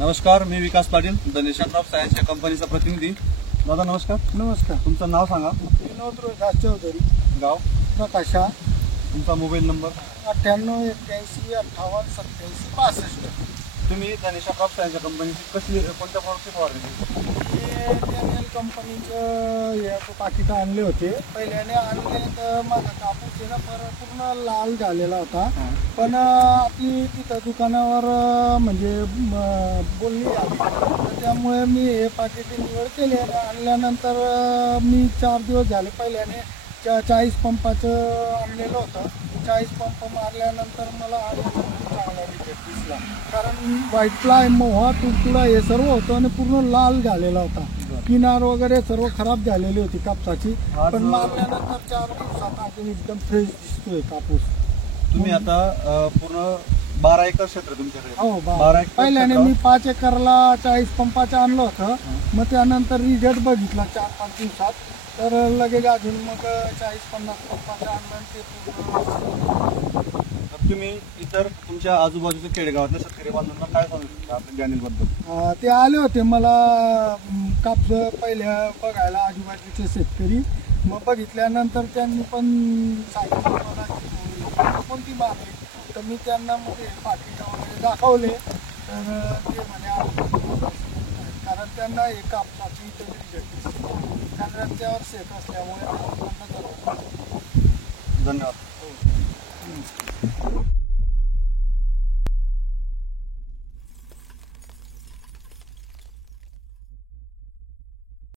नमस्कार, मी Vikas Patil, the nation crop science या कंपनीचा प्रतिनिधी. दादा नमस्कार. नमस्कार. तुमचं नाव सांगा. विनोद रोहिदास चौधरी, गाव, प्रकाशा. तुमचा मोबाईल नंबर. 98 81 58 87 65. तुम्ही द नेशन क्रॉप सायन्स या कंपनीची कोणत्या प्रॉडक्टची फवारणी केली? हे DNL कंपनीचं हे पाकिटं आणले होते. पहिल्याने आणले तर माझा कापूस आहे ना पूर्ण लाल झालेला होता. पण आपली तिथं दुकानावर म्हणजे बोलणी झाली, तर त्यामुळे मी हे पाकिट निवड केले. आणल्यानंतर मी 4 दिवस झाले. पहिल्याने 40 पंपाचं आणलेलं होतं. 40 पंप मारल्यानंतर मला चांगला रिझल्ट दिसला, कारण व्हाईट फ्लाय, मोहा, तुडतुडा हे सर्व होतं आणि पूर्ण लाल झालेला होता. किनार वगैरे सर्व खराब झालेली होती कापसाची. पण मारल्यानंतर 4 दिवसात अजून एकदम फ्रेश दिसतोय कापूस. तुम्ही आता पूर्ण 12 एकर क्षेत्र तुमच्याकडे. हो, 12 एकर. पहिल्याने मी 5 एकरला 40 पंपाचं आणलं होतं. मग त्यानंतर रिझल्ट बघितला 4-5 दिवसात, तर लगेच अजून मग 40-50 पंपाचं आणलं. ते तर तुम्ही इतर तुमच्या आजूबाजूच्या खेडेगावातल्या शेतकरी बांधवांना काय सांगू शकता आपल्या DNL बद्दल? ते आले होते मला कापस पहिल्या बघायला, आजूबाजूचे शेतकरी. मग बघितल्यानंतर त्यांनी पण सांगितलं मला की कोणती मारली, तर मी त्यांना मध्ये पाकिटं वगैरे दाखवले. तर ते म्हणे कारण त्यांना हे कापसाची कारण त्यावर शेत असल्यामुळे धन्यवाद.